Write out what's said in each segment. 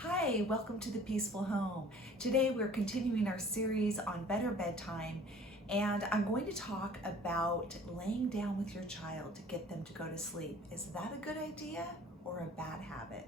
Hi, welcome to the Peaceful Home. Today we're continuing our series on better bedtime, and I'm going to talk about laying down with your child to get them to go to sleep. Is that a good idea or a bad habit?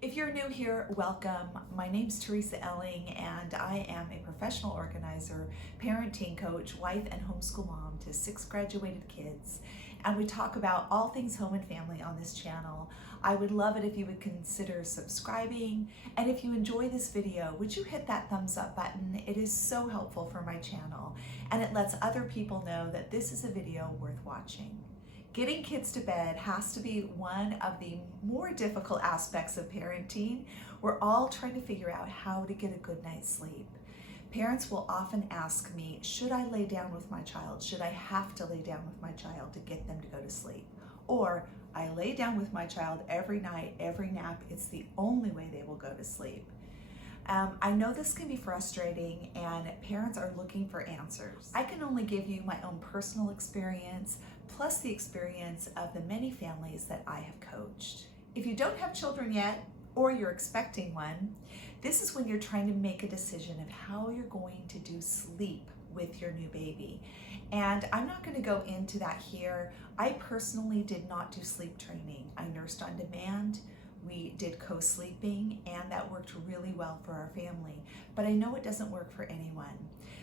If you're new here, welcome. My name's Teresa Elling, and I am a professional organizer, parenting coach, wife, and homeschool mom to 6 graduated kids. And we talk about all things home and family on this channel. I would love it if you would consider subscribing. And if you enjoy this video, would you hit that thumbs up button? It is so helpful for my channel, and it lets other people know that this is a video worth watching. Getting kids to bed has to be one of the more difficult aspects of parenting. We're all trying to figure out how to get a good night's sleep. Parents will often ask me, should I lay down with my child? Should I have to lay down with my child to get them to go to sleep? Or, I lay down with my child every night, every nap, it's the only way they will go to sleep. I know this can be frustrating, and parents are looking for answers. I can only give you my own personal experience, plus the experience of the many families that I have coached. If you don't have children yet, or you're expecting one, this is when you're trying to make a decision of how you're going to do sleep with your new baby. And I'm not going to go into that here. I personally did not do sleep training. I nursed on demand. We did co-sleeping, and that worked really well for our family, but I know it doesn't work for anyone.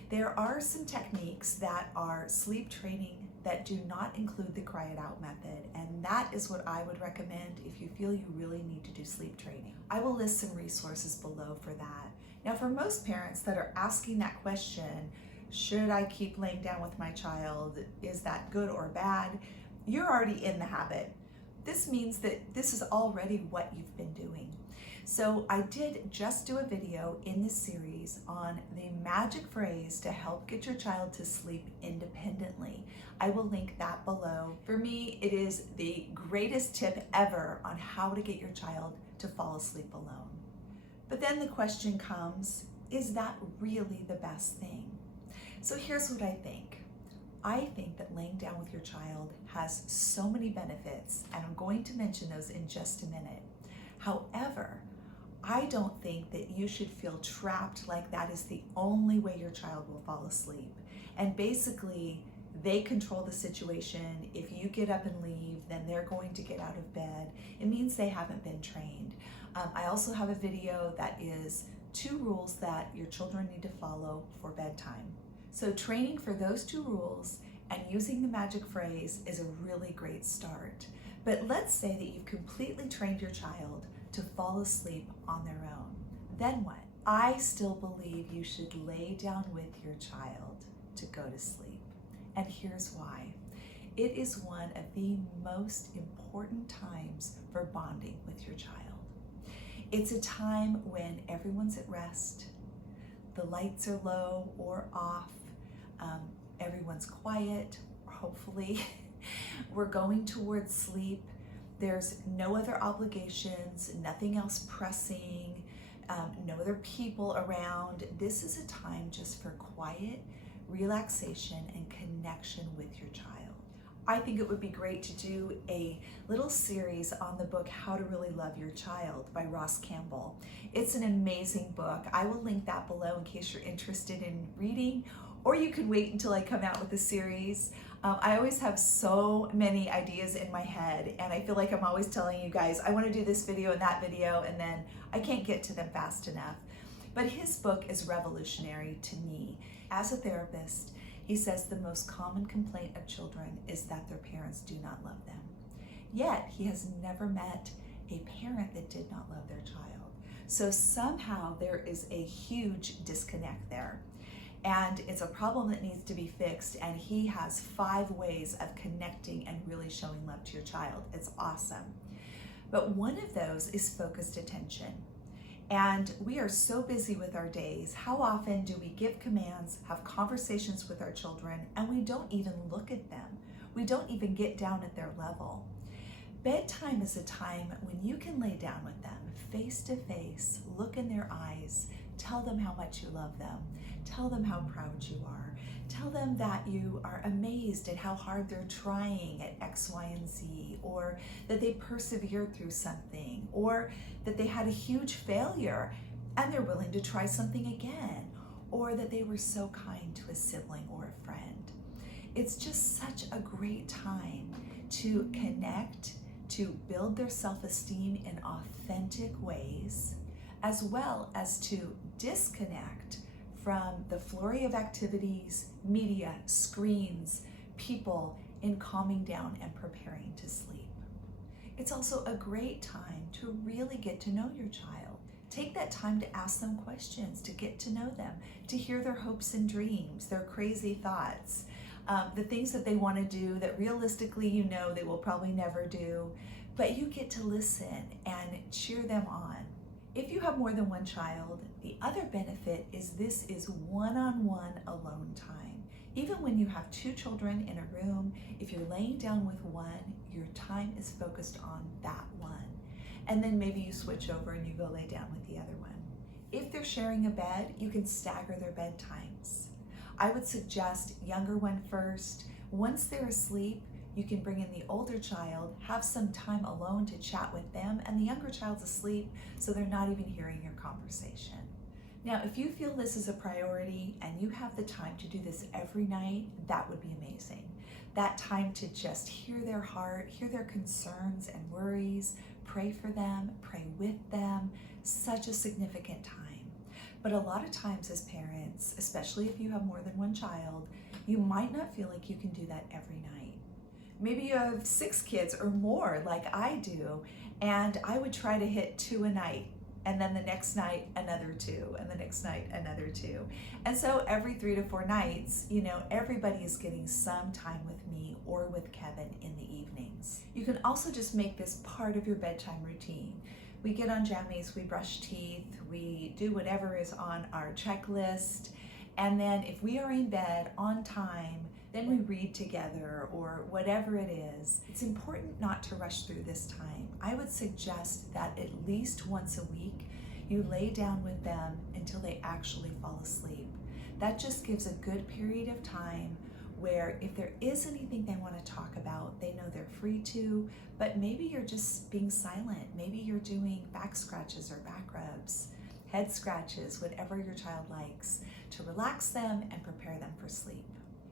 There are some techniques that are sleep training that do not include the cry it out method, and that is what I would recommend if you feel you really need to do sleep training. I will list some resources below for that. Now, for most parents that are asking that question, should I keep laying down with my child? Is that good or bad? You're already in the habit. This means that this is already what you've been doing. So I did just do a video in this series on the magic phrase to help get your child to sleep independently. I will link that below. For me, it is the greatest tip ever on how to get your child to fall asleep alone. But then the question comes, is that really the best thing? So here's what I think. I think that laying down with your child has so many benefits, and I'm going to mention those in just a minute. However, I don't think that you should feel trapped like that is the only way your child will fall asleep. And basically, they control the situation. If you get up and leave, then they're going to get out of bed. It means they haven't been trained. I also have a video that is 2 rules that your children need to follow for bedtime. So training for those 2 rules and using the magic phrase is a really great start. But let's say that you've completely trained your child to fall asleep on their own. Then what? I still believe you should lay down with your child to go to sleep. And here's why. It is one of the most important times for bonding with your child. It's a time when everyone's at rest, the lights are low or off, everyone's quiet, hopefully. We're going towards sleep. There's no other obligations, nothing else pressing, no other people around. This is a time just for quiet, relaxation, and connection with your child. I think it would be great to do a little series on the book How to Really Love Your Child by Ross Campbell. It's an amazing book. I will link that below in case you're interested in reading, or you could wait until I come out with the series. I always have so many ideas in my head, and I feel like I'm always telling you guys, I want to do this video and that video, and then I can't get to them fast enough. But his book is revolutionary to me. As a therapist, he says the most common complaint of children is that their parents do not love them. Yet, he has never met a parent that did not love their child. So somehow there is a huge disconnect there. And it's a problem that needs to be fixed, and he has 5 ways of connecting and really showing love to your child. It's awesome. But one of those is focused attention. And we are so busy with our days. How often do we give commands, have conversations with our children, and we don't even look at them? We don't even get down at their level. Bedtime is a time when you can lay down with them face to face, look in their eyes, tell them how much you love them, tell them how proud you are, Tell them that you are amazed at how hard they're trying at X, Y, and Z, or that they persevered through something, or that they had a huge failure and they're willing to try something again, or that they were so kind to a sibling or a friend. It's just such a great time to connect, to build their self-esteem in authentic ways, as well as to disconnect from the flurry of activities, media, screens, people, in calming down and preparing to sleep. It's also a great time to really get to know your child. Take that time to ask them questions, to get to know them, to hear their hopes and dreams, their crazy thoughts, the things that they want to do that realistically you know they will probably never do, but you get to listen and cheer them on. If you have more than one child, the other benefit is this is one-on-one alone time. Even when you have two children in a room, if you're laying down with one, your time is focused on that one. And then maybe you switch over and you go lay down with the other one. If they're sharing a bed, you can stagger their bedtimes. I would suggest younger one first. Once they're asleep, you can bring in the older child, have some time alone to chat with them, and the younger child's asleep, so they're not even hearing your conversation. Now, if you feel this is a priority and you have the time to do this every night, that would be amazing. That time to just hear their heart, hear their concerns and worries, pray for them, pray with them, such a significant time. But a lot of times as parents, especially if you have more than one child, you might not feel like you can do that every night. Maybe you have 6 kids or more like I do, and I would try to hit 2 a night, and then the next night another 2, and the next night another 2. And so every 3 to 4 nights, everybody is getting some time with me or with Kevin in the evenings. You can also just make this part of your bedtime routine. We get on jammies, we brush teeth, we do whatever is on our checklist, and then if we are in bed on time, then we read together or whatever it is. It's important not to rush through this time. I would suggest that at least once a week, you lay down with them until they actually fall asleep. That just gives a good period of time where if there is anything they want to talk about, they know they're free to, but maybe you're just being silent. Maybe you're doing back scratches or back rubs, head scratches, whatever your child likes, to relax them and prepare them for sleep.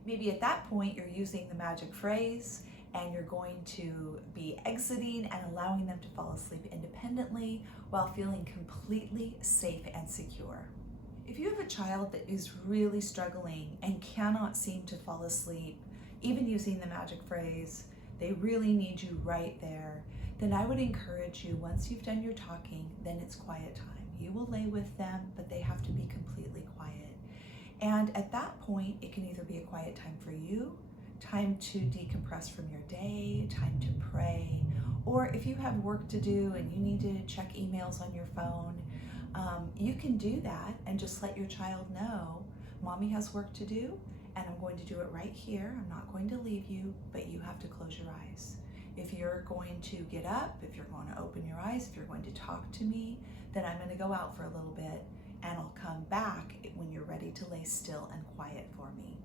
Maybe at that point you're using the magic phrase and you're going to be exiting and allowing them to fall asleep independently while feeling completely safe and secure. If you have a child that is really struggling and cannot seem to fall asleep, even using the magic phrase, they really need you right there, then I would encourage you, once you've done your talking, then it's quiet time. You will lay with them, but they have to be completely quiet. And at that point, it can either be a quiet time for you, time to decompress from your day, time to pray, or if you have work to do and you need to check emails on your phone, you can do that and just let your child know, Mommy has work to do and I'm going to do it right here. I'm not going to leave you, but you have to close your eyes. If you're going to get up, if you're going to open your eyes, if you're going to talk to me, then I'm going to go out for a little bit and I'll come back when you're ready to lay still and quiet for me.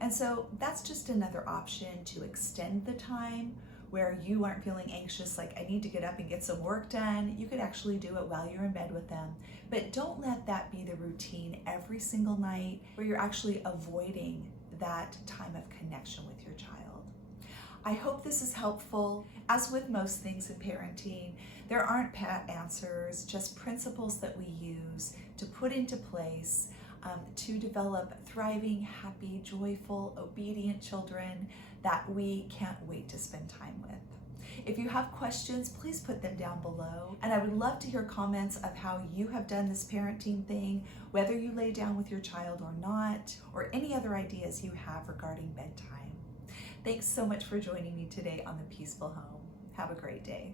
And so that's just another option to extend the time where you aren't feeling anxious, like I need to get up and get some work done. You could actually do it while you're in bed with them, but don't let that be the routine every single night where you're actually avoiding that time of connection with your child. I hope this is helpful. As with most things in parenting, there aren't pat answers, just principles that we use to put into place to develop thriving, happy, joyful, obedient children that we can't wait to spend time with. If you have questions, please put them down below. And I would love to hear comments of how you have done this parenting thing, whether you lay down with your child or not, or any other ideas you have regarding bedtime. Thanks so much for joining me today on The Peaceful Home. Have a great day.